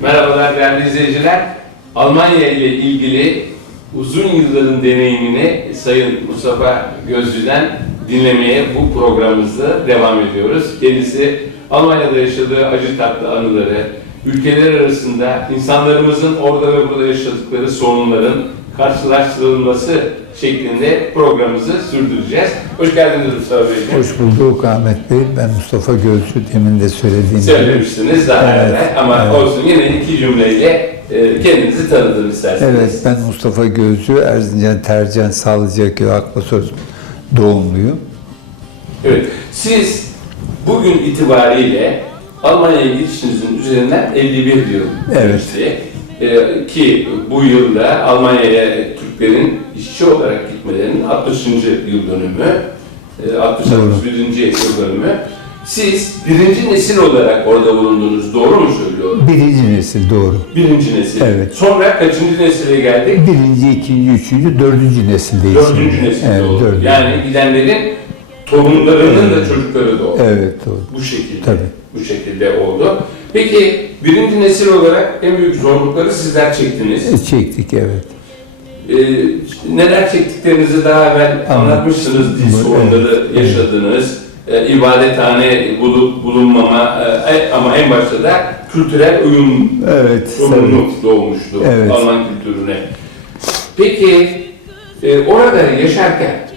Merhabalar değerli izleyiciler. Almanya ile ilgili uzun yılların deneyimini Sayın Mustafa Gözcü'den dinlemeye bu programımızda devam ediyoruz. Kendisi Almanya'da yaşadığı acı tatlı anıları, ülkeler arasında insanlarımızın orada ve burada yaşadıkları sorunların karşılaştırılması şeklinde programımızı sürdüreceğiz. Hoş geldiniz Mustafa Beyciğim. Hoş bulduk Ahmet Bey. Ben Mustafa Gözcü demin de söylediğim gibi. Söylemiştiniz daha Evet, ama evet. olsun yine iki cümleyle e, kendinizi tanıdın isterseniz. Evet ben Mustafa Gözcü, Erzincan Tercihen Sağlıcaköy Akbasöz doğumluyum. Evet. Siz bugün itibariyle Almanya'ya gidişinizin üzerinden 51 yıl Evet. geçti. E, ki bu yılda Almanya'ya Türklerin işçi olarak gitmelerinin 60. yıl dönümü, e, 60 Doğru. 61. yıl dönümü. Siz birinci nesil olarak orada bulundunuz, doğru mu söylüyorum? Birinci nesil doğru. Birinci nesil. Evet. Sonra kaçıncı nesile geldik? Birinci, ikinci, üçüncü, dördüncü nesildeyiz. Dördüncü şimdi. nesil evet, oldu. dördüncü. Yani gidenlerin torunlarının da çocukları doğdu. Evet doğru. Bu şekilde. Tabii. Bu şekilde oldu. Peki birinci nesil olarak en büyük zorlukları sizler çektiniz. E, Çektik evet. Ee, neler çektiklerinizi daha evvel anlatmışsınız. Dil sorunları evet. yaşadınız. Ee, ibadethane bulup bulunmama e, ama en başta da kültürel uyum Evet. sorunu doğmuştu Evet. Alman kültürüne. Peki e, orada yaşarken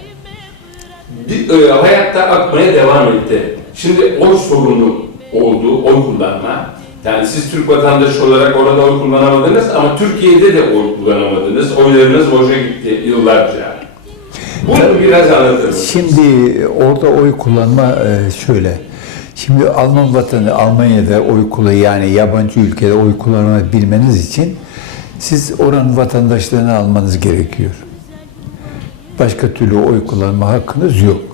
bir, e, hayatta akmaya devam etti. Şimdi oy sorunu oldu, oy kullanma. Yani siz Türk vatandaşı olarak orada oy kullanamadınız ama Türkiye'de de oy kullanamadınız. Oylarınız boşa gitti yıllarca. Bunu biraz anlatır? Şimdi orada oy kullanma e, şöyle. Şimdi Alman vatanı Almanya'da oy kullanı yani yabancı ülkede oy kullanabilmeniz için siz oranın vatandaşlığını almanız gerekiyor. Başka türlü oy kullanma hakkınız yok.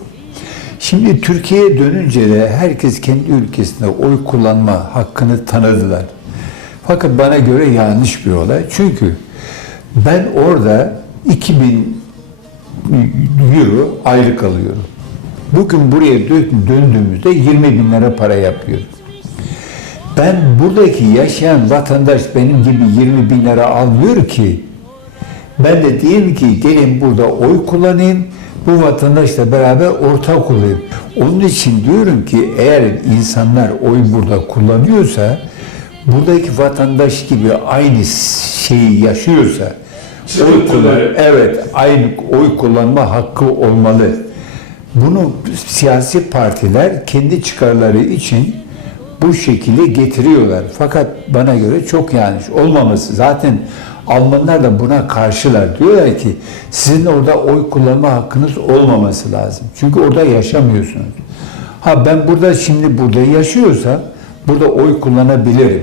Şimdi Türkiye'ye dönünce de herkes kendi ülkesinde oy kullanma hakkını tanıdılar. Fakat bana göre yanlış bir olay. Çünkü ben orada 2000 euro aylık alıyorum. Bugün buraya dö- döndüğümüzde 20 bin lira para yapıyor. Ben buradaki yaşayan vatandaş benim gibi 20 bin lira almıyor ki. Ben de diyeyim ki gelin burada oy kullanayım, bu vatandaşla beraber ortak olayım. Onun için diyorum ki eğer insanlar oy burada kullanıyorsa, buradaki vatandaş gibi aynı şeyi yaşıyorsa, oy kullan, evet aynı oy kullanma hakkı olmalı. Bunu siyasi partiler kendi çıkarları için bu şekilde getiriyorlar. Fakat bana göre çok yanlış olmaması. Zaten Almanlar da buna karşılar. Diyorlar ki sizin orada oy kullanma hakkınız olmaması lazım. Çünkü orada yaşamıyorsunuz. Ha ben burada şimdi burada yaşıyorsam burada oy kullanabilirim.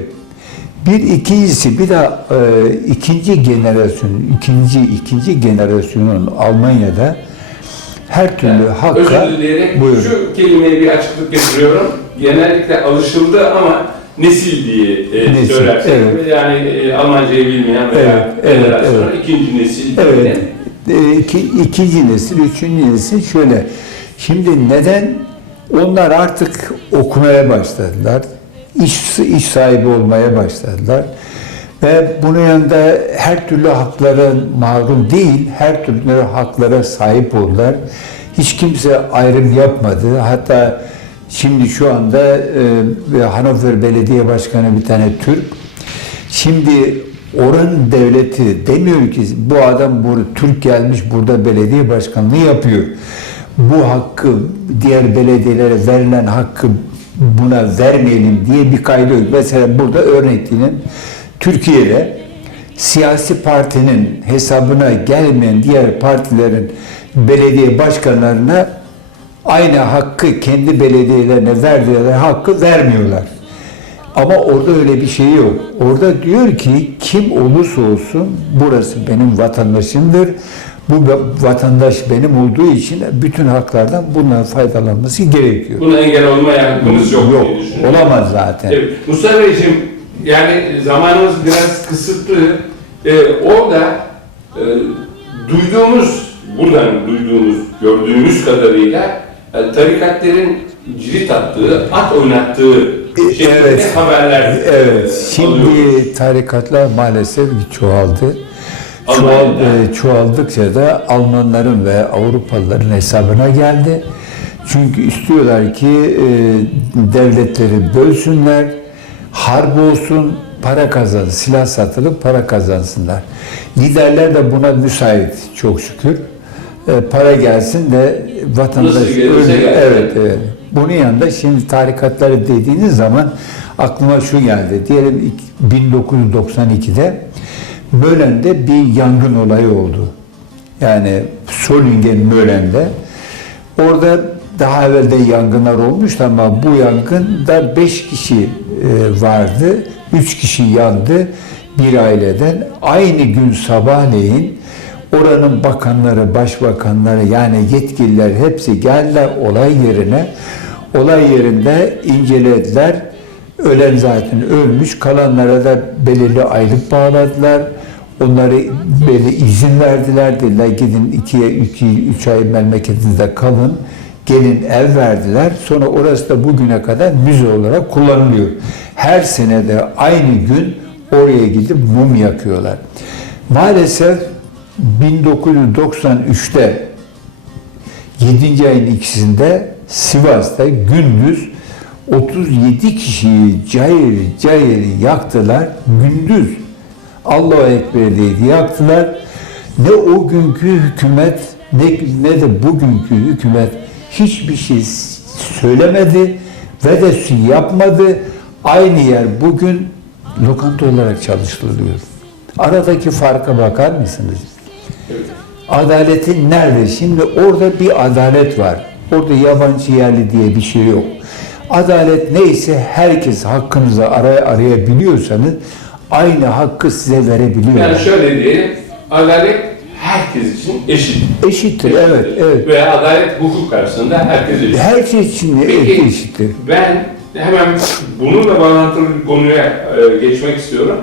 Bir ikincisi bir daha e, ikinci generasyon, ikinci ikinci generasyonun Almanya'da her türlü hakka Özür dileyerek Buyurun. şu kelimeye bir açıklık getiriyorum. Genellikle alışıldı ama nesil diye e, Nesil, söylersek. evet. Yani e, Almancayı bilmeyen veya Evet, evet, evet. ikinci nesil Evet. diye. E, iki, ikinci nesil, üçüncü nesil şöyle. Şimdi neden? Onlar artık okumaya başladılar. İş, iş sahibi olmaya başladılar. Ve bunun yanında her türlü haklara mahrum değil, her türlü haklara sahip oldular. Hiç kimse ayrım yapmadı. Hatta şimdi şu anda e, Hannover Belediye Başkanı bir tane Türk. Şimdi oranın devleti demiyor ki bu adam burada Türk gelmiş burada belediye başkanlığı yapıyor. Bu hakkı diğer belediyelere verilen hakkı buna vermeyelim diye bir kaydı yok. Mesela burada örnekleyelim Türkiye'de siyasi partinin hesabına gelmeyen diğer partilerin belediye başkanlarına aynı hakkı kendi belediyelerine verdiği hakkı vermiyorlar. Ama orada öyle bir şey yok. Orada diyor ki kim olursa olsun burası benim vatandaşımdır. Bu vatandaş benim olduğu için bütün haklardan bundan faydalanması gerekiyor. Buna engel olmaya hakkımız yok, düşünüyorum. Olamaz zaten. Evet. Mustafa Beyciğim, yani zamanımız biraz kısıtlı. Ee, orada e, duyduğumuz, buradan duyduğumuz, gördüğümüz kadarıyla e, tarikatlerin cirit attığı, at oynattığı şeklinde evet. haberler Evet, alıyoruz. şimdi tarikatlar maalesef çoğaldı. Çoğal, e, çoğaldıkça da Almanların ve Avrupalıların hesabına geldi. Çünkü istiyorlar ki e, devletleri bölsünler, harp olsun, para kazan, silah satılıp para kazansınlar. Liderler de buna müsait çok şükür. E, para gelsin de vatandaş ölür. Evet, evet. Bunun yanında şimdi tarikatları dediğiniz zaman aklıma şu geldi. Diyelim ilk 1992'de Mölen'de bir yangın olayı oldu. Yani Solingen Mölen'de. Orada daha evvel de yangınlar olmuştu ama bu yangında 5 kişi e, vardı. 3 kişi yandı bir aileden. Aynı gün sabahleyin oranın bakanları, başbakanları yani yetkililer hepsi geldiler olay yerine. Olay yerinde incelediler. Ölen zaten ölmüş. Kalanlara da belirli aylık bağladılar. Onları belli izin verdiler. Dediler gidin ikiye, iki, üç ay memleketinizde kalın. Gelin ev verdiler. Sonra orası da bugüne kadar müze olarak kullanılıyor. Her sene de aynı gün oraya gidip mum yakıyorlar. Maalesef 1993'te 7. ayın ikisinde Sivas'ta gündüz 37 kişiyi cayır cayır yaktılar. Gündüz Allahu Ekber dedi yaktılar. Ne o günkü hükümet ne, ne de bugünkü hükümet hiçbir şey söylemedi ve de yapmadı. Aynı yer bugün lokanta olarak çalıştırılıyor. Aradaki farka bakar mısınız? Adaletin nerede? Şimdi orada bir adalet var. Orada yabancı yerli diye bir şey yok. Adalet neyse herkes hakkınızı araya arayabiliyorsanız aynı hakkı size verebiliyor. Yani şöyle diyelim, adalet herkes için eşit. Eşittir, evet, evet. Ve adalet hukuk karşısında herkes eşit. Her şey için Peki, eşittir. ben hemen bununla bağlantılı bir konuya e, geçmek istiyorum.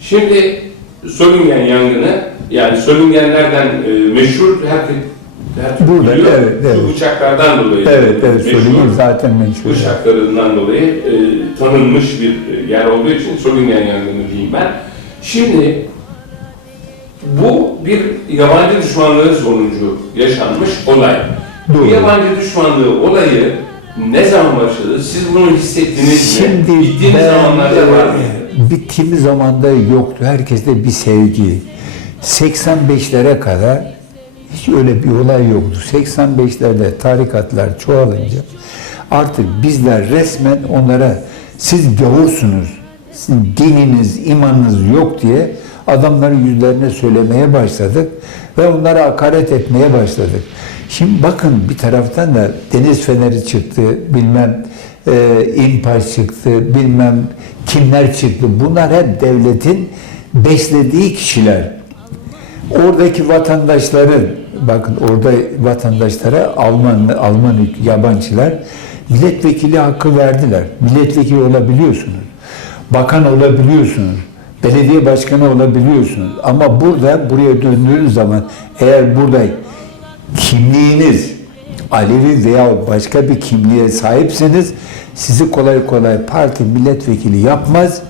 Şimdi Solingen yangını, yani Solingenlerden e, meşhur herkes her Burada, biliyor. evet, evet. Şu uçaklardan dolayı. Evet, evet, meşhur. söyleyeyim zaten meşhur. Uçaklarından dolayı e, tanınmış bir e, yer olduğu için Solingen yangını diyeyim ben. Şimdi bu bir yabancı düşmanlığı sonucu yaşanmış olay. Doğru. Bu yabancı düşmanlığı olayı ne zaman başladı? Siz bunu hissettiniz mi? Şimdi Gittiğiniz ben, zamanlarda var mıydı? e, Bittiğimiz zamanda yoktu. Herkeste bir sevgi. 85'lere kadar hiç öyle bir olay yoktu. 85'lerde tarikatlar çoğalınca artık bizler resmen onlara siz gavursunuz, sizin dininiz, imanınız yok diye adamların yüzlerine söylemeye başladık ve onlara hakaret etmeye başladık. Şimdi bakın bir taraftan da deniz feneri çıktı, bilmem e, İMPAS çıktı, bilmem kimler çıktı. Bunlar hep devletin beslediği kişiler. Oradaki vatandaşların, bakın orada vatandaşlara Alman, Alman yabancılar milletvekili hakkı verdiler. Milletvekili olabiliyorsunuz. Bakan olabiliyorsunuz. Belediye başkanı olabiliyorsunuz. Ama burada buraya döndüğünüz zaman eğer burada kimliğiniz Alevi veya başka bir kimliğe sahipseniz sizi kolay kolay parti milletvekili yapmaz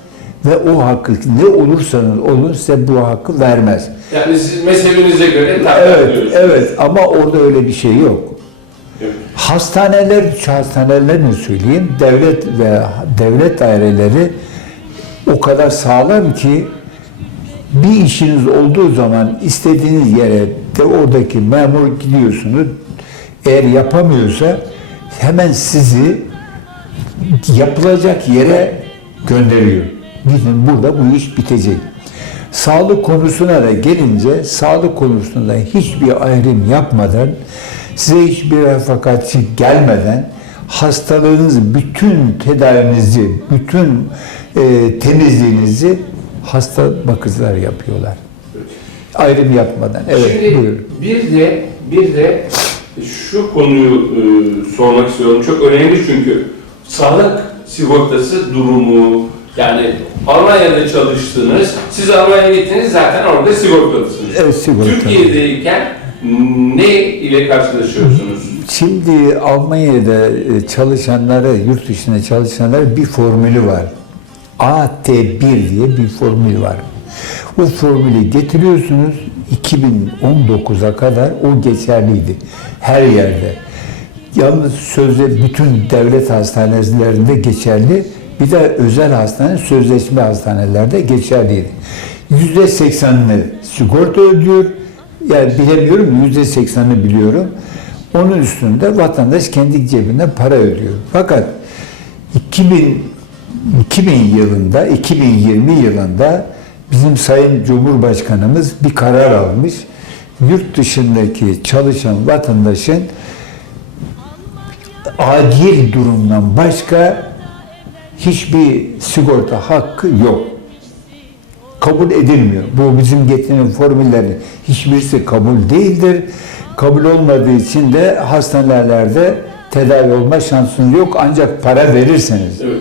ve o hakkı ne olursanız olun size bu hakkı vermez. Yani siz mezhebinize göre takip Evet, ediyorsunuz. evet ama orada öyle bir şey yok. Evet. Hastaneler, hastanelerini söyleyeyim, devlet ve devlet daireleri o kadar sağlam ki bir işiniz olduğu zaman istediğiniz yere de oradaki memur gidiyorsunuz. Eğer yapamıyorsa hemen sizi yapılacak yere gönderiyor. Gidin burada bu iş bitecek. Sağlık konusuna da gelince sağlık konusunda hiçbir ayrım yapmadan size hiçbir refakatçi gelmeden hastalığınız bütün tedavinizi, bütün e, temizliğinizi hasta bakıcılar yapıyorlar. Ayrım yapmadan. Evet, Şimdi buyurun. bir de bir de şu konuyu e, sormak istiyorum. Çok önemli çünkü sağlık sigortası durumu yani Almanya'da çalıştınız. Siz Almanya'ya gittiniz zaten orada sigortalısınız. Evet, sigortalı. Türkiye'deyken ne ile karşılaşıyorsunuz? Şimdi Almanya'da e, çalışanlara, yurt dışında çalışanlara bir formülü var. AT1 diye bir formül var. O formülü getiriyorsunuz 2019'a kadar o geçerliydi her yerde. Yalnız sözde bütün devlet hastanelerinde geçerli. Bir de özel hastane, sözleşme hastanelerde geçerliydi. Yüzde seksenini sigorta ödüyor. Yani bilemiyorum, yüzde seksenini biliyorum. Onun üstünde vatandaş kendi cebinden para ödüyor. Fakat 2000 2000 yılında, 2020 yılında bizim Sayın Cumhurbaşkanımız bir karar almış. Yurt dışındaki çalışan vatandaşın acil durumdan başka hiçbir sigorta hakkı yok. Kabul edilmiyor. Bu bizim getiren formüllerin hiçbirisi kabul değildir. Kabul olmadığı için de hastanelerde tedavi olma şansınız yok ancak para verirseniz. Evet.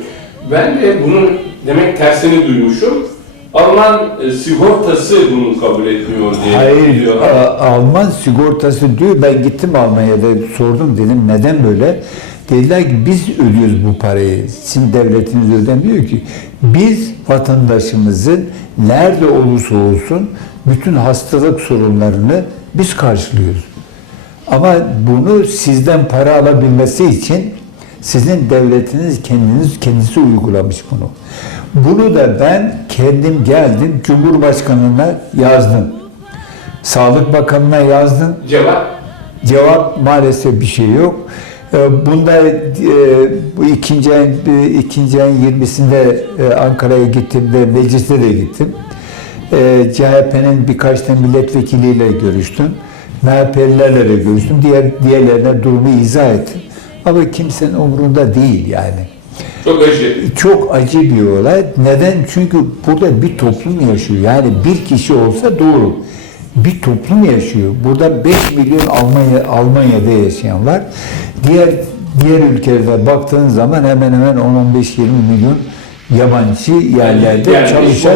Ben de bunun demek tersini duymuşum. Alman e, sigortası bunu kabul etmiyor diye Hayır, diyor. A- Alman sigortası diyor. Ben gittim Almanya'da sordum dedim neden böyle? Dediler ki biz ödüyoruz bu parayı. Sizin devletiniz ödemiyor ki. Biz vatandaşımızın nerede olursa olsun bütün hastalık sorunlarını biz karşılıyoruz. Ama bunu sizden para alabilmesi için sizin devletiniz kendiniz kendisi uygulamış bunu. Bunu da ben kendim geldim Cumhurbaşkanına yazdım. Sağlık Bakanı'na yazdım. Cevap Cevap maalesef bir şey yok. Ee, Bunda e, bu ikinci ayın, e, ikinci ayın 20'sinde e, Ankara'ya gittiğimde mecliste de gittim. CHP'nin birkaç tane milletvekiliyle görüştüm. MHP'lilerle de görüştüm. Diğer diğerlerine durumu izah ettim. Ama kimsenin umurunda değil yani. çok acı. Çok acı bir olay. Neden? Çünkü burada bir toplum yaşıyor. Yani bir kişi olsa doğru. Bir toplum yaşıyor. Burada 5 milyon Almanya Almanya'da yaşayan var. Diğer diğer ülkelere baktığın zaman hemen hemen 10-15-20 milyon yabancı yerlerde yani çalışan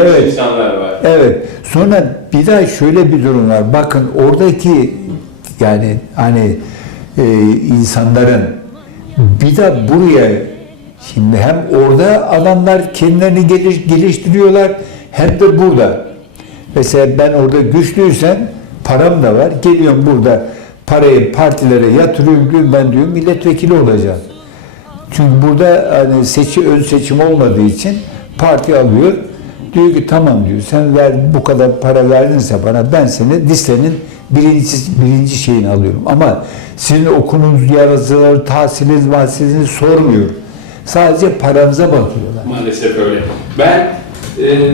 Evet. insanlar var. Evet. Sonra bir daha şöyle bir durum var. Bakın oradaki yani hani e, insanların bir de buraya şimdi hem orada adamlar kendilerini geliş, geliştiriyorlar hem de burada. Mesela ben orada güçlüysem param da var. Geliyorum burada parayı partilere yatırıyorum diyorum ben diyorum milletvekili olacağım. Çünkü burada hani seçi ön seçim olmadığı için parti alıyor. Diyor ki tamam diyor sen ver bu kadar para verdinse bana ben seni listenin birinci, birinci şeyini alıyorum. Ama sizin okulunuz, yarısı, tahsiliniz, mahsilinizi sormuyor. Sadece paranıza bakıyorlar. Maalesef öyle. Ben e,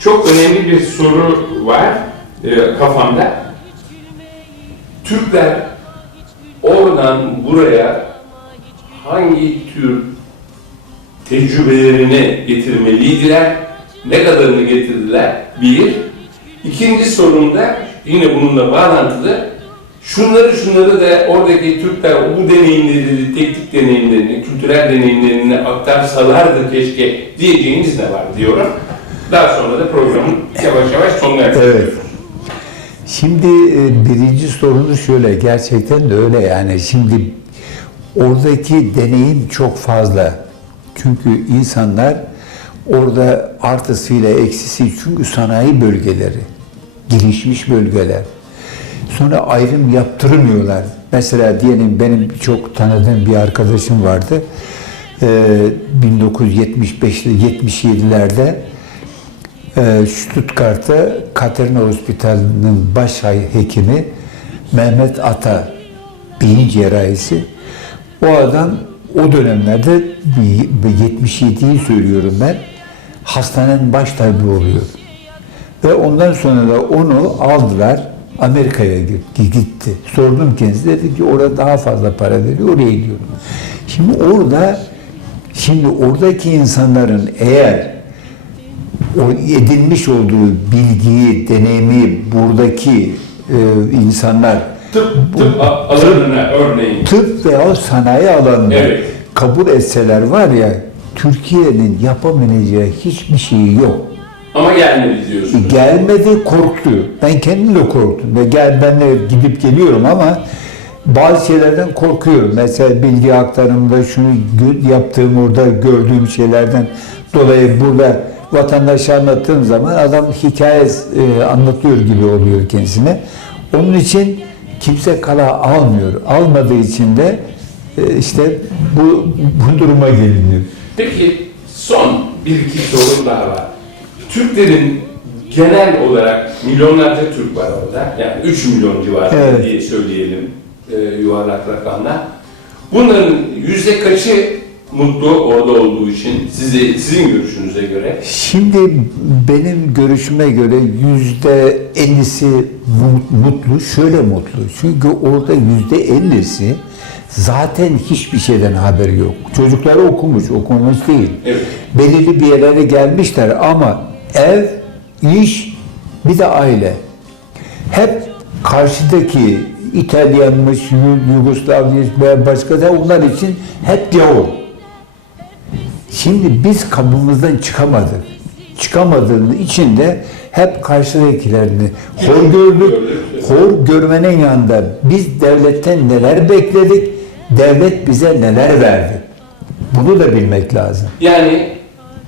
çok önemli bir soru var e, kafamda. Türkler oradan buraya hangi tür tecrübelerini getirmeliydiler? Ne kadarını getirdiler? Bir. İkinci sorumda yine bununla bağlantılı. Şunları şunları da oradaki Türkler bu deneyimleri, teknik deneyimlerini, kültürel deneyimlerini aktarsalardı keşke diyeceğiniz ne var diyorum. Daha sonra da programın yavaş yavaş sonuna. Evet. Şimdi e, birinci sorunuz şöyle, gerçekten de öyle yani. Şimdi oradaki deneyim çok fazla. Çünkü insanlar orada artısıyla eksisi çünkü sanayi bölgeleri, gelişmiş bölgeler. Sonra ayrım yaptırmıyorlar. Mesela diyelim benim çok tanıdığım bir arkadaşım vardı. Ee, 1975'te 77'lerde ee, Stuttgart'ta Katerina Hospital'ının baş hekimi Mehmet Ata beyin cerrahisi. O adam o dönemlerde bir- bir 77'yi söylüyorum ben hastanenin baş tabibi oluyor. Ve ondan sonra da onu aldılar Amerika'ya gitti. Sordum kendisine dedi ki orada daha fazla para veriyor oraya gidiyorum. Şimdi orada şimdi oradaki insanların eğer o edinmiş olduğu bilgiyi, deneyimi buradaki e, insanlar Tıp, tıp alanına örneğin. tıp veya sanayi alanında Evet. kabul etseler var ya Türkiye'nin yapamayacağı hiçbir şeyi yok. Ama gelmedi diyorsunuz. Gelmedi korktu. Ben kendim de korktum. Ve gel ben de gidip geliyorum ama bazı şeylerden korkuyorum. Mesela bilgi aktarımında şunu yaptığım orada gördüğüm şeylerden dolayı burada vatandaşa anlattığım zaman adam hikaye e, anlatıyor gibi oluyor kendisine. Onun için kimse kala almıyor. Almadığı için de e, işte bu, bu duruma geliniyor. Peki son bir iki sorum daha var. Türklerin genel olarak milyonlarca Türk var orada. Yani 3 milyon civarında Evet. diye söyleyelim e, yuvarlak rakamla. Bunların yüzde kaçı mutlu orada olduğu için sizi, sizin görüşünüze göre? Şimdi benim görüşüme göre yüzde ellisi mutlu, şöyle mutlu. Çünkü orada yüzde ellisi zaten hiçbir şeyden haberi yok. Çocukları okumuş, okumamış değil. Evet. Belirli bir yerlere gelmişler ama ev, iş, bir de aile. Hep karşıdaki İtalyanmış, Yu- Yugoslavya veya başka da onlar için hep gavur. Şimdi biz kabımızdan çıkamadık. Çıkamadığımız için de hep karşıdakilerini hor gördük. Hor görmenin yanında biz devletten neler bekledik, devlet bize neler verdi. Bunu da bilmek lazım. Yani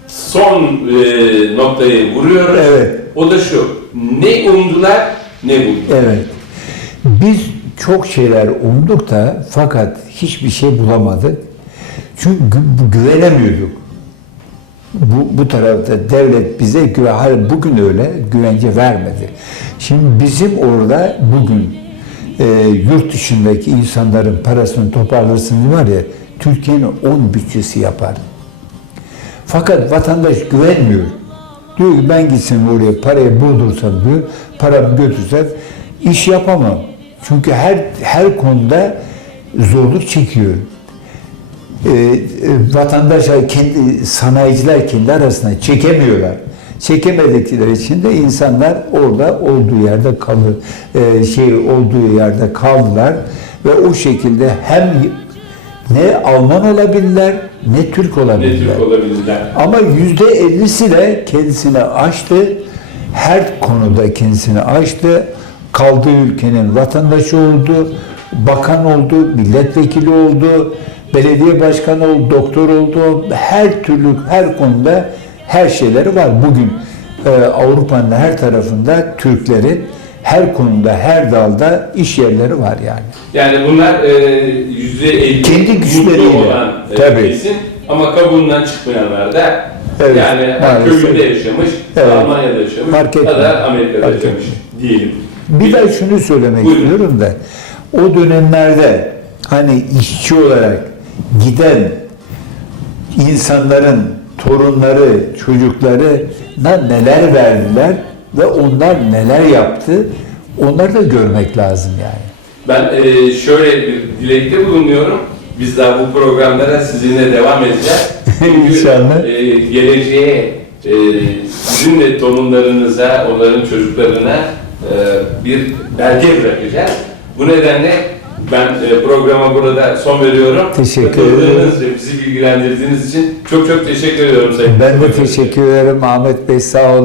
son e, noktayı vuruyoruz. Evet. O da şu. Ne umdular ne buldular. Evet. Biz çok şeyler umduk da fakat hiçbir şey bulamadık. Çünkü gü- güvenemiyorduk. Bu, bu tarafta devlet bize güven, hayır bugün öyle güvence vermedi. Şimdi bizim orada bugün e, yurt dışındaki insanların parasını toparlasın var ya Türkiye'nin 10 bütçesi yapar. Fakat vatandaş güvenmiyor. Diyor ki ben gitsem oraya parayı buldursam diyor, paramı götürsem iş yapamam. Çünkü her her konuda zorluk çekiyor. Ee, vatandaşlar kendi sanayiciler kendi arasında çekemiyorlar. Çekemedikleri için de insanlar orada olduğu yerde kalır, e, şey olduğu yerde kaldılar ve o şekilde hem ne Alman olabilirler ne Türk Ne olabilirler. Türk olabilirler. Ama yüzde ellisi de kendisini aştı. Her konuda kendisini aştı. Kaldığı ülkenin vatandaşı oldu. Bakan oldu, milletvekili oldu, belediye başkanı oldu, doktor oldu. Her türlü, her konuda her şeyleri var. Bugün e, Avrupa'nın her tarafında Türklerin her konuda, her dalda iş yerleri var yani. Yani bunlar e, yüzde elli Kendi güçleriyle. olan e, Tabii. kesim ama kabuğundan çıkmayanlar da Evet, yani maalesef. köyünde yaşamış, Evet. Almanya'da yaşamış Fark ya etmiyor. da Amerika'da Fark yaşamış diyelim. Bir de şunu söylemek Buyurun. istiyorum da o dönemlerde hani işçi olarak giden insanların torunları, çocuklarına neler verdiler ve onlar neler yaptı onları da görmek lazım yani. Ben e, şöyle bir dilekte bulunuyorum. Biz daha bu programlara sizinle devam edeceğiz. Çünkü İnşallah. e, geleceğe e, sizin de torunlarınıza, onların çocuklarına e, bir belge bırakacağız. Bu nedenle ben e, programa burada son veriyorum. Teşekkür ve bizi bilgilendirdiğiniz için çok çok teşekkür ediyorum Sayın Ben de teşekkür ederim Ahmet Bey sağ olun.